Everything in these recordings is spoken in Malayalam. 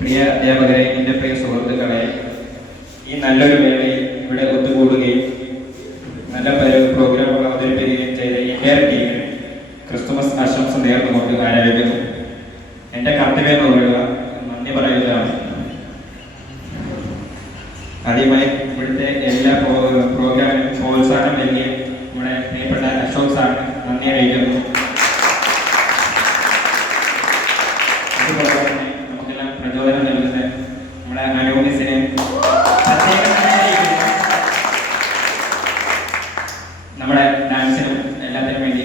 പ്രിയ അധ്യാപകരെ, എൻ്റെ പ്രിയ സുഹൃത്തുക്കളെ, ഈ നല്ലൊരു വേളയിൽ ഇവിടെ ഒത്തുകൂടുകയും നല്ല പ്രോഗ്രാമുകൾ അവതരിപ്പിക്കുകയും ചെയ്ത എൻ്റെ ടീമിന് ക്രിസ്തുമസ് ആശംസ നേർന്നുകൊണ്ട് ആരംഭിക്കുന്നു. എൻ്റെ കർത്തവ്യം പറയുക, നന്ദി പറയുകയാണ്. ആദ്യമായി ഇവിടുത്തെ എല്ലാ പ്രോഗ്രാമിനും പ്രോത്സാഹനം നൽകിയ നമ്മുടെ പ്രിയപ്പെട്ട അശോക് സാറിന് നന്ദി അറിയിക്കുന്നു. അതുപോലെ തന്നെ നമുക്കെല്ലാം പ്രചോദനം നൽകുന്ന നമ്മുടെ അനൂമിസിനെ നമ്മുടെ ഡാൻസിനും എല്ലാത്തിനും വേണ്ടി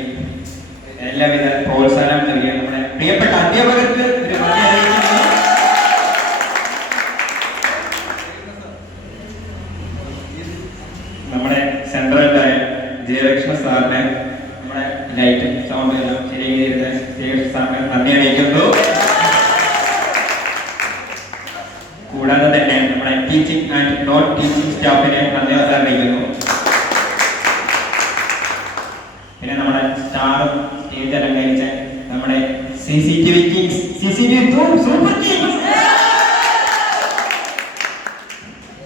എല്ലാവിധ പ്രോത്സാഹനം നൽകിയ നമ്മുടെ പ്രിയപ്പെട്ട അധ്യാപകർക്ക് ഒരു നന്ദി അറിയിക്കുന്നു. നമ്മുടെ സെൻട്രലായ ജയലക്ഷ്മ സാറിനെ, നമ്മുടെ ലൈറ്റും സൗണ്ടും എല്ലാം ശരിയായിരുന്ന ജയലക്ഷ്മ സാറിനെ നന്ദി അറിയിക്കുന്നു. കൂടാതെ തന്നെ നമ്മുടെ ടീച്ചിങ് ആൻഡ് നോൺ ടീച്ചിങ് സ്റ്റാഫിനെ നന്ദി അറിയിക്കുന്നു. പിന്നെ നമ്മുടെ സ്റ്റാറും സ്റ്റേജ് അലങ്കരിച്ച നമ്മുടെ CCTV കിങ്സ്, സൂപ്പർ കിങ്സ്,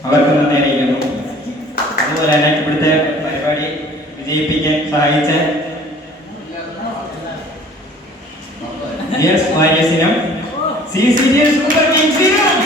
അവർക്ക് നന്ദി അറിയിക്കുന്നു. അതുപോലെ തന്നെ ഇവിടുത്തെ പരിപാടി വിജയിപ്പിക്കാൻ സഹായിച്ച വാരിയസിനും CCTV സൂപ്പർ കിങ്സിനും